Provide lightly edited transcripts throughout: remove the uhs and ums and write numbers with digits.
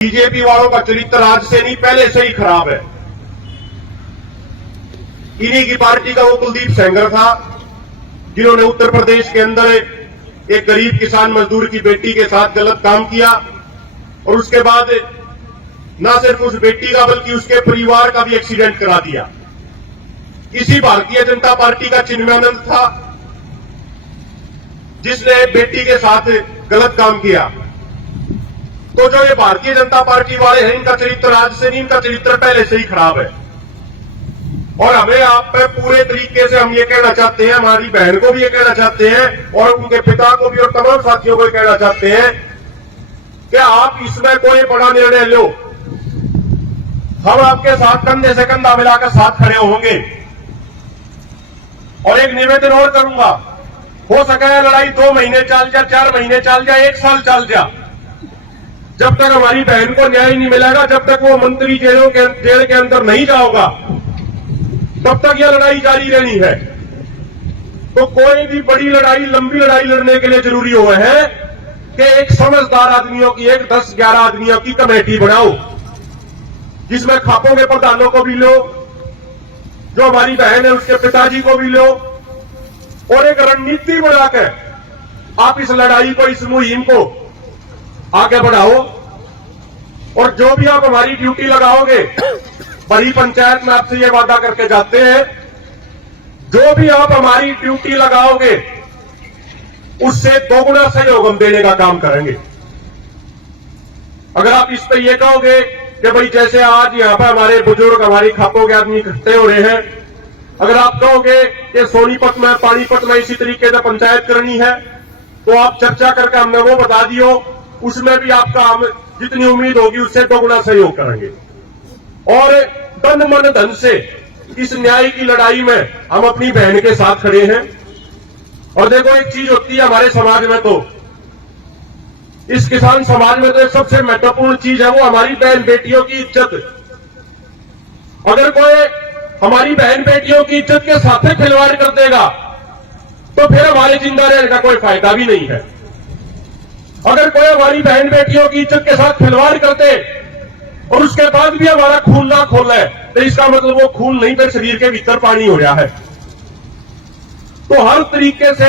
BJP वालों का चरित्र आज से नहीं पहले से ही खराब है। इन्हीं की पार्टी का वो कुलदीप सेंगर था जिन्होंने उत्तर प्रदेश के अंदर एक गरीब किसान मजदूर की बेटी के साथ गलत काम किया और उसके बाद न सिर्फ उस बेटी का बल्कि उसके परिवार का भी एक्सीडेंट करा दिया। इसी भारतीय जनता पार्टी का चिन्मयानंद था जिसने बेटी के साथ गलत काम किया। तो जो ये भारतीय जनता पार्टी वाले हैं, इनका चरित्र आज से नहीं, इनका चरित्र पहले से ही खराब है। और हमें आप पे पूरे तरीके से हम ये कहना चाहते हैं, हमारी बहन को भी ये कहना चाहते हैं और उनके पिता को भी और तमाम साथियों को कहना चाहते हैं कि आप इसमें कोई बड़ा निर्णय लो, हम आपके साथ कंधे से कंधा मिलाकर साथ खड़े होंगे। और एक निवेदन और करूंगा, हो सके लड़ाई 2 महीने चल जाए, 4 महीने चल जाए, 1 साल चल जाए, जब तक हमारी बहन को न्याय नहीं मिलेगा, जब तक वो मंत्री जेल के अंदर नहीं जाओगा, तब तक यह लड़ाई जारी रहनी है। तो कोई भी बड़ी लड़ाई, लंबी लड़ाई लड़ने के लिए जरूरी हुआ है कि एक समझदार आदमियों की, एक 10-11 आदमियों की कमेटी बनाओ जिसमें खापों के प्रधानों को भी लो, जो हमारी बहन है उसके पिताजी को भी लो, और एक रणनीति बनाकर आप इस लड़ाई को, इस मुहिम को आगे बढ़ाओ। और जो भी आप हमारी ड्यूटी लगाओगे, बड़ी पंचायत में आपसे ये वादा करके जाते हैं, जो भी आप हमारी ड्यूटी लगाओगे उससे 2 गुना सहयोग हम देने का काम करेंगे। अगर आप इस पे ये कहोगे कि भाई जैसे आज यहां पर हमारे बुजुर्ग, हमारी खापों के आदमी इकट्ठे हो रहे हैं, अगर आप कहोगे कि सोनीपत में, पानीपत में इसी तरीके से पंचायत करनी है, तो आप चर्चा करके हमने वो बता दियो, उसमें भी आपका हम जितनी उम्मीद होगी उससे 2 गुना सहयोग करेंगे। और तन मन धन से इस न्याय की लड़ाई में हम अपनी बहन के साथ खड़े हैं। और देखो, एक चीज होती है हमारे समाज में, तो इस किसान समाज में तो एक सबसे महत्वपूर्ण चीज है वो हमारी बहन बेटियों की इज्जत। अगर कोई हमारी बहन बेटियों की इज्जत के साथ खिलवाड़ कर देगा तो फिर हमारे जिंदा रहने का कोई फायदा भी नहीं है। अगर कोई हमारी बहन बेटियों की इज्जत के साथ खिलवाड़ करते और उसके बाद भी हमारा खून ना खोले, तो इसका मतलब वो खून नहीं, फिर शरीर के भीतर पानी हो रहा है। तो हर तरीके से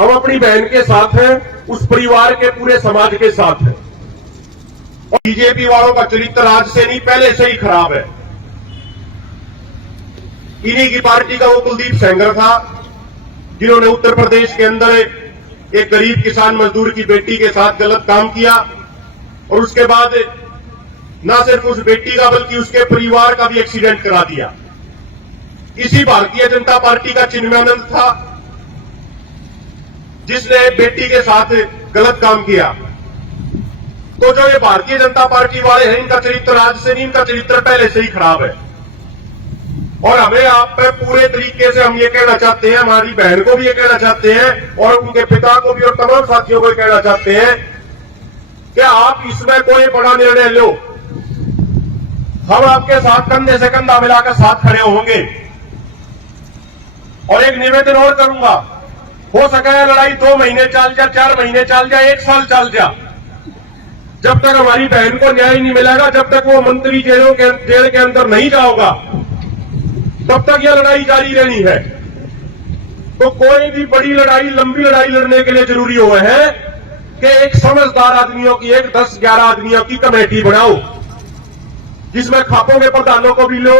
हम अपनी बहन के साथ हैं, उस परिवार के, पूरे समाज के साथ हैं। और बीजेपी वालों का चरित्र आज से नहीं पहले से ही खराब है। इन्हीं की पार्टी का वो कुलदीप सेंगर था जिन्होंने उत्तर प्रदेश के अंदर एक गरीब किसान मजदूर की बेटी के साथ गलत काम किया और उसके बाद न सिर्फ उस बेटी का बल्कि उसके परिवार का भी एक्सीडेंट करा दिया। इसी भारतीय जनता पार्टी का चिन्मयानंद था जिसने बेटी के साथ गलत काम किया। तो जो ये भारतीय जनता पार्टी वाले हैं, इनका चरित्र आज से नहीं, इनका चरित्र पहले से ही खराब है। और हमें आप पे पूरे तरीके से हम ये कहना चाहते हैं, हमारी बहन को भी ये कहना चाहते हैं और उनके पिता को भी और तमाम साथियों को कहना चाहते हैं कि आप इसमें कोई बड़ा निर्णय लो, हम आपके साथ कंधे से कंधा मिलाकर साथ खड़े होंगे। और एक निवेदन और करूंगा, हो सके लड़ाई 2 महीने चल जाए, 4 महीने चल जाए, 1 साल चल जाए, जब तक हमारी बहन को न्याय नहीं मिलेगा, जब तक वो मंत्री जेल के अंदर नहीं जाओगा, तब तक यह लड़ाई जारी रहनी है। तो कोई भी बड़ी लड़ाई, लंबी लड़ाई लड़ने के लिए जरूरी हुआ है कि एक समझदार आदमियों की, एक 10-11 आदमियों की कमेटी बनाओ जिसमें खापों के प्रधानों को भी लो,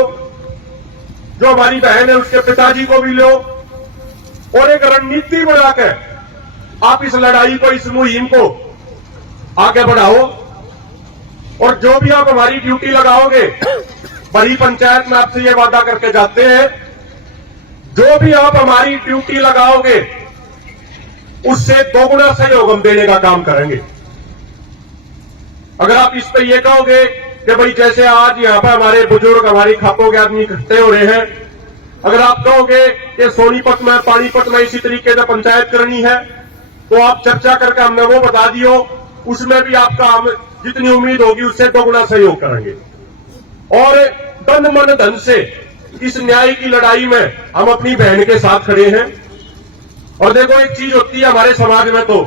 जो हमारी बहन है उसके पिताजी को भी लो, और एक रणनीति बनाकर आप इस लड़ाई को, इस मुहिम को आगे बढ़ाओ। और जो भी आप हमारी ड्यूटी लगाओगे, बड़ी पंचायत में आपसे ये वादा करके जाते हैं, जो भी आप हमारी ड्यूटी लगाओगे उससे 2 गुना सहयोग हम देने का काम करेंगे। अगर आप इस पे ये कहोगे कि भाई जैसे आज यहां पर हमारे बुजुर्ग, हमारी खापों के आदमी इकट्ठे हो रहे हैं, अगर आप कहोगे कि सोनीपत में, पानीपत में इसी तरीके से पंचायत करनी है, तो आप चर्चा करके हमने वो बता दियो, उसमें भी आपका हम जितनी उम्मीद होगी उससे 2 गुना सहयोग करेंगे। और तन मन धन से इस न्याय की लड़ाई में हम अपनी बहन के साथ खड़े हैं। और देखो, एक चीज होती है हमारे समाज में, तो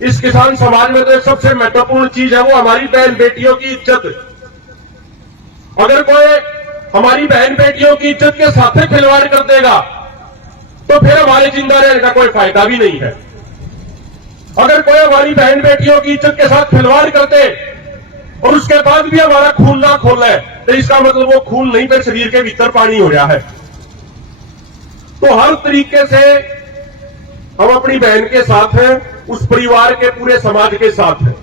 इस किसान समाज में तो एक सबसे महत्वपूर्ण चीज है, वो हमारी बहन बेटियों की इज्जत। अगर कोई हमारी बहन बेटियों की इज्जत के साथ खिलवाड़ कर देगा तो फिर हमारे जिंदा रहने का कोई फायदा भी नहीं है। अगर कोई हमारी बहन बेटियों की इज्जत के साथ खिलवाड़ करते और उसके बाद भी हमारा खून ना खोले तो इसका मतलब वो खून नहीं पे शरीर के भीतर पानी हो रहा है। तो हर तरीके से हम अपनी बहन के साथ हैं, उस परिवार के पूरे समाज के साथ हैं।